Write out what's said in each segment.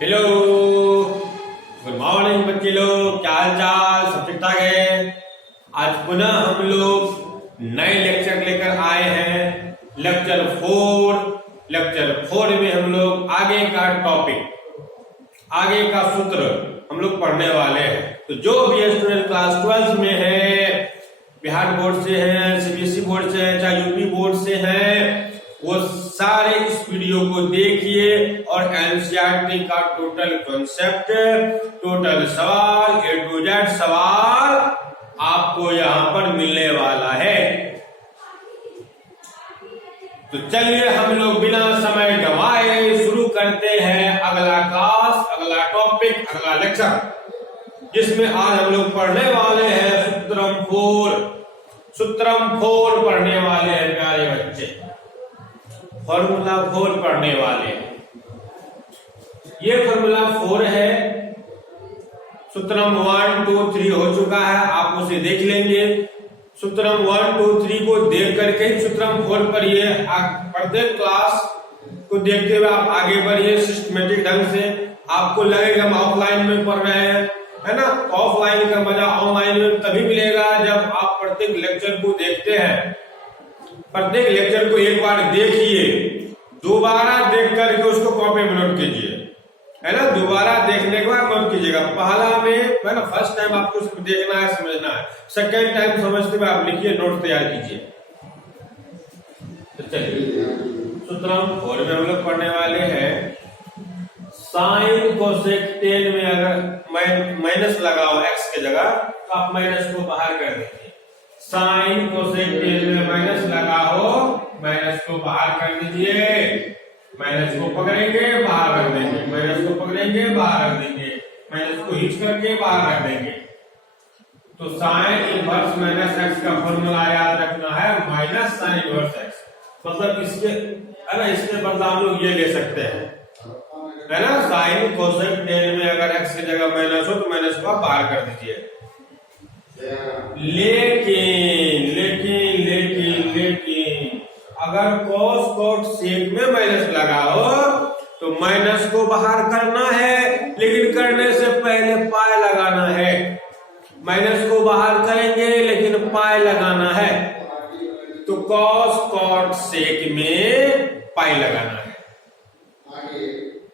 Hello, good morning बच्चे लोग, क्या हाल चाल? सब ठीक ठाक है? आज पुनः हम लोग नए लेक्चर लेकर आए हैं। लेक्चर 4 में हम लोग आगे का टॉपिक, आगे का सूत्र हम लोग पढ़ने वाले हैं। तो जो भी स्टूडेंट क्लास 12 में है, बिहार बोर्ड से है, सीबीएसई बोर्ड से है, चाहे यूपी बोर्ड से है, वो सारे इस वीडियो को देखिए और एनसीईआरटी का टोटल कॉन्सेप्ट, टोटल सवाल, ए टू जेड सवाल आपको यहाँ पर मिलने वाला है। तो चलिए हम लोग बिना समय गंवाए शुरू करते हैं अगला क्लास, अगला टॉपिक, अगला लेक्चर, जिसमें आज हम लोग पढ़ने वाले हैं सूत्रम 4 पढ़ने वाले हैं प्यारे बच्चे। फॉर्मूला 4 पढ़ने वाले हैं। ये फॉर्मूला 4 है। सूत्रम 1 2 3 हो चुका है, आप उसे देख लेंगे। सूत्रम 1 2 3 को देख करके सूत्रम 4 पर ये प्रत्येक क्लास को देखते हुए आप आगे बढ़िए सिस्टमेटिक ढंग से। आपको लगेगा हम ऑफलाइन में पढ़ रहे हैं, है ना? ऑफलाइन का मजा ऑनलाइन में तभी मिलेगा जब आप प्रत्येक लेक्चर को देखते हैं। प्रत्येक लेक्चर को एक बार देखिए, दोबारा देख करके उसको कॉपी में नोट कीजिए, है ना? दोबारा देखने के बाद नोट कीजिएगा। पहला में है ना, फर्स्ट टाइम आपको उसको देखना है, समझना है। सेकेंड टाइम समझते हुए आप लिखिए, नोट तैयार कीजिए। तो चलिए सूत्रम 4 में हम लोग पढ़ने वाले हैं। साइन कोसेक टेन में अगर माइनस लगाओ एक्स की जगह, तो आप माइनस को बाहर कर दीजिए। साइन कोसेक टेन में माइनस लगाओ, माइनस को बाहर कर दीजिए। माइनस को पकड़ेंगे, बाहर रख देंगे, माइनस को पकड़ेंगे, बाहर रख देंगे, माइनस को हिच करके बाहर रख देंगे। तो साइन इनवर्स माइनस एक्स का फॉर्मूला याद रखना है, माइनस साइन इनवर्स एक्स। मतलब इसके, है ना, इसके बदला हम लोग ये ले सकते हैं, है ना? साइन कोसेक टेन में अगर एक्स की जगह माइनस हो तो माइनस को आप बाहर कर दीजिए। लेकिन अगर cos cot sec में माइनस लगाओ तो माइनस को बाहर करना है, लेकिन करने से पहले पाई लगाना है। माइनस को बाहर करेंगे लेकिन पाई लगाना है, तो cos cot sec में पाई लगाना है।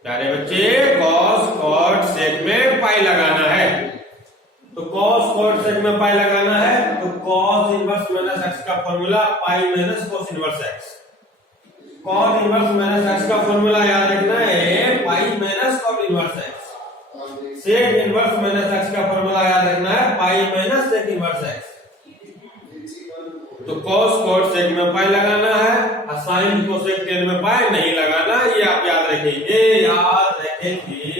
प्यारे बच्चे, cos cot sec में पाई लगाना है। तो cos cot sec में पाई लगाना है, तो cos इनवर्स माइनस x का formula pi minus cos inverse x। cos inverse minus x का फॉर्मूला याद रखना है, pi minus cos inverse x। sec inverse minus x का फॉर्मूला याद रखना है, pi minus sec inverse x। तो cos cot sec में पाई लगाना है और sin cosec tan में पाई नहीं लगाना, ये आप याद रखेंगे, याद रखेंगे।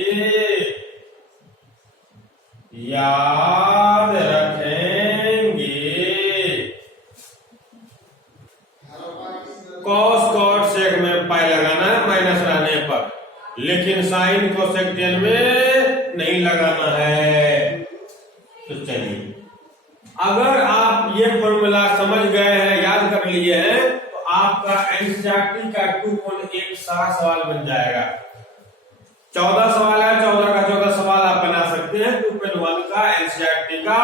cos cot sec में पाई लगाना है माइनस रहने पर, लेकिन sin cosec tan में नहीं लगाना है। तो चलिए, अगर आप ये फॉर्मूला समझ गए हैं, याद कर लिए हैं, तो आपका एनसीईआरटी का 2.1 सारा सवाल बन जाएगा। 14 सवाल है, 14 का 14 सवाल आप बना सकते हैं 2.1 का एनसीईआरटी का,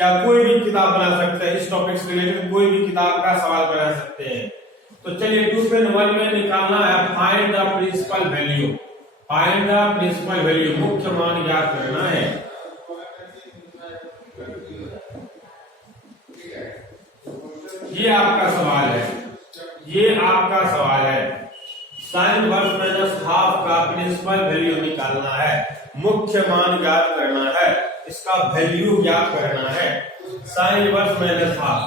या कोई भी किताब बना सकते हैं। इस टॉपिक से रिलेटेड कोई भी किताब का सवाल बना सकते हैं। तो चलिए 2.1 में निकालना है find the principal value. Find the principal value, मुख्य मान ज्ञात करना है। ये आपका सवाल है, ये आपका सवाल है। साइन वर्स माइनस हाफ का प्रिंसिपल वैल्यू निकालना है, मुख्य मान ज्ञात करना है, इसका वैल्यू ज्ञात करना है। साइन वर्स माइनस हाफ,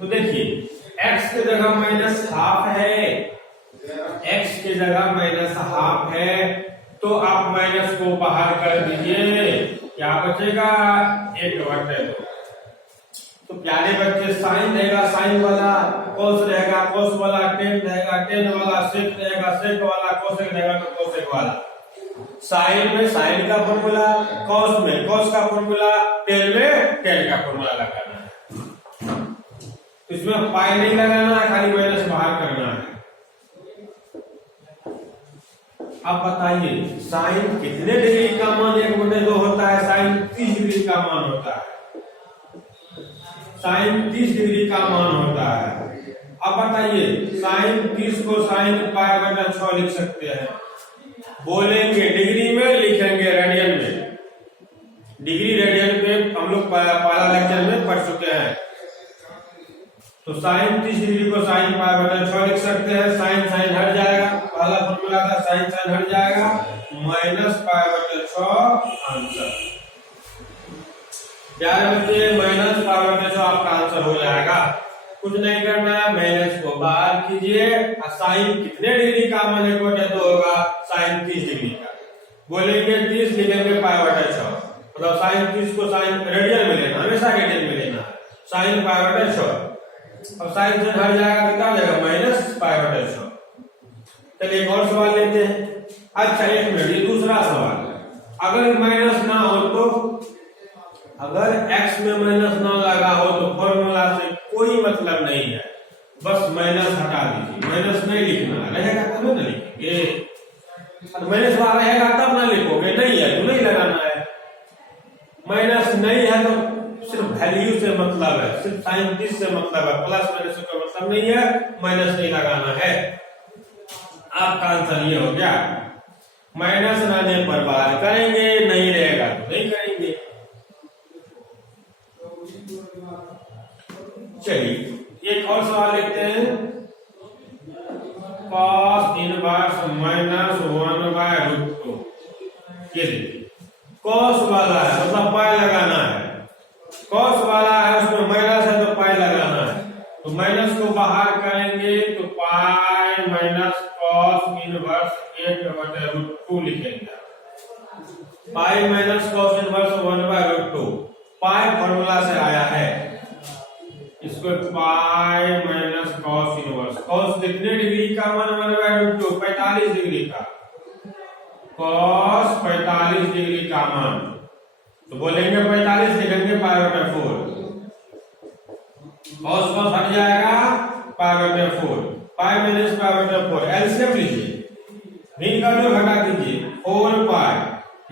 तो देखिए x की जगह माइनस हाफ है, x की जगह माइनस हाफ है, तो आप माइनस को बाहर कर दीजिए, क्या बचेगा? 1/2। तो प्यारे बच्चे, साइन रहेगा साइन वाला, कोस रहेगा कोस वाला, टेन रहेगा टेन वाला, सेक रहेगा सेक वाला, कोसेक रहेगा तो कोसेक वाला। साइन में साइन का फॉर्मूला, कॉस में कॉस का फॉर्मूला, टेन में टेन का फॉर्मूला लगाना है। इसमें पाई नहीं लगाना है, खाली माइनस बाहर करना है। अब बताइए साइन कितने डिग्री का मान 1/2 होता है? साइन 30 डिग्री का मान होता है। साइन 30 डिग्री का मान होता है। अब बताइए साइन 30 को साइन π/6 लिख सकते हैं। बोलेंगे डिग्री में, लिखेंगे रेडियन में। डिग्री रेडियन पे हम लोग पहला लेक्चर में पढ़ चुके हैं। तो साइन 30 डिग्री को साइन π/6 लिख सकते हैं। साइन साइन हट जाएगा, पहला फॉर्मूला था साइन साइन हट जाएगा, -π/6 आंसर। प्यारे बच्चे -π/6 आपका आंसर हो जाएगा। कुछ नहीं करना है, माइनस को बाहर कीजिए। साइन कितने डिग्री का मान 1/2 होगा? साइन 30 डिग्री का। बोलेंगे 30 लिखेंगे π/6, मतलब साइन 30 को साइन रेडियन में लेना, हमेशा रेडियन में लेना है। साइन π/6, अब साइन से हट जाएगा तो क्या हो जाएगा? -π/6। चलिए एक और सवाल लेते हैं। अच्छा एक मिनट, ये दूसरा सवाल है। अगर माइनस ना हो तो, अगर x में माइनस ना लगा हो तो फॉर्मूला से कोई मतलब नहीं है, बस माइनस हटा दीजिए। माइनस नहीं लिखना, रहेगा तब ना लिखेंगे। माइनस वाला रहेगा तब ना लिखोगे, नहीं है तो नहीं लगाना है। माइनस नहीं है तो सिर्फ वैल्यू से मतलब है, सिर्फ साइन 30 से मतलब है, प्लस माइनस का मतलब नहीं है, माइनस नहीं लगाना है। आपका आंसर ये हो गया। माइनस रहने पर बात करेंगे, नहीं रहेगा तो नहीं करेंगे। चलिए एक और सवाल लेते हैं। cos inverse -1/√2। ये देखिए cos वाला है मतलब पाई लगाना है। cos वाला है उसमें माइनस है तो पाई लगाना है। तो माइनस को बाहर करेंगे तो पाई माइनस cos इनवर्स 1/√2 लिखेंगे। पाई माइनस cos इनवर्स 1/√2 पाई फॉर्मूला से आया है। इसको pi minus cos inverse, cos कितने डिग्री का मान 1/√2? 45 डिग्री का। cos 45 डिग्री का मान, तो बोलेंगे 45 लिखेंगे π/4। cos cos हट जाएगा, π/4, पाई माइनस π/4। एलसीएम लीजिए, मीन का जो घटा दीजिए, 4 पाई,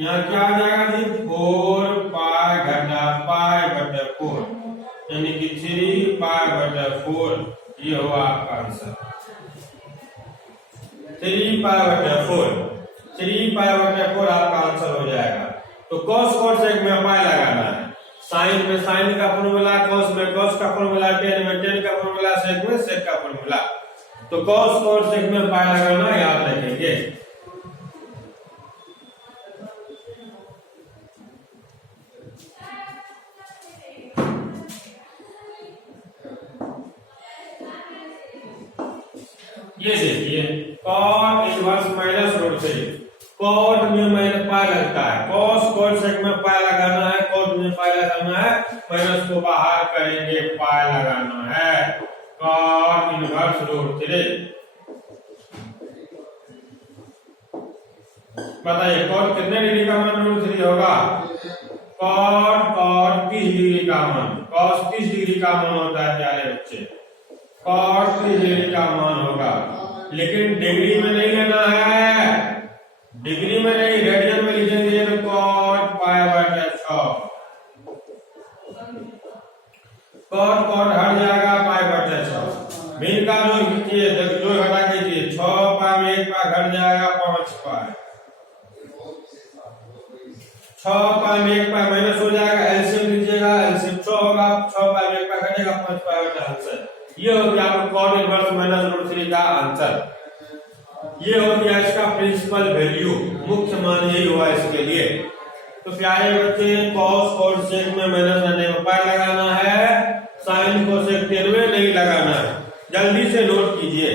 यहाँ क्या आ जाएगा जी? 4 पाई घटा π/4, यानी कि 3 π/4। ये हुआ आपका आंसर 3 π/4। 3 π/4 आपका आंसर हो जाएगा। तो cos cos एक में पाई लगाना है। साइन में साइन का फॉर्मूला, cos में cos का फॉर्मूला, tan में tan का फॉर्मूला, sec में sec का फॉर्मूला। तो cos cos एक में पाई लगाना याद रखेंगे। ये देखिए cot इनवर्स -√3। cot में माइनस पाई लगता है, cos cos sec में पाई लगाना है, cot में पाई लगाना है, माइनस को बाहर करेंगे, पाई लगाना है। cot inverse √3। बताइए cot कितने डिग्री का मान √3 होगा? cot 30 डिग्री का मान, cos 30 डिग्री का मान होता है प्यारे बच्चे। cot 30 डिग्री का मान होगा, लेकिन डिग्री में नहीं लेना है। डिग्री में नहीं, रेडियन में लिखेंगे तो cot π/6। cot cot हट जाएगा, π/6। मीन का जो घटा कीजिए, 6 पाई में 1 पाई घट जाएगा, 5 पाई। 6 पाई में 1 पाई माइनस हो जाएगा, एलसीएम लीजिएगा, एलसीएम 6 होगा, 6 पाई में 1 पाई घटेगा, 5 पाई का आंसर। ये हो गया आपका cot इनवर्स -√3 का आंसर। ये हो गया इसका प्रिंसिपल वैल्यू, मुख्य मान यही हुआ इसके लिए। तो प्यारे बच्चे cos cos sec में माइनस रहने में पाई लगाना है, sin cos sec tan में नहीं लगाना है। जल्दी से नोट कीजिए।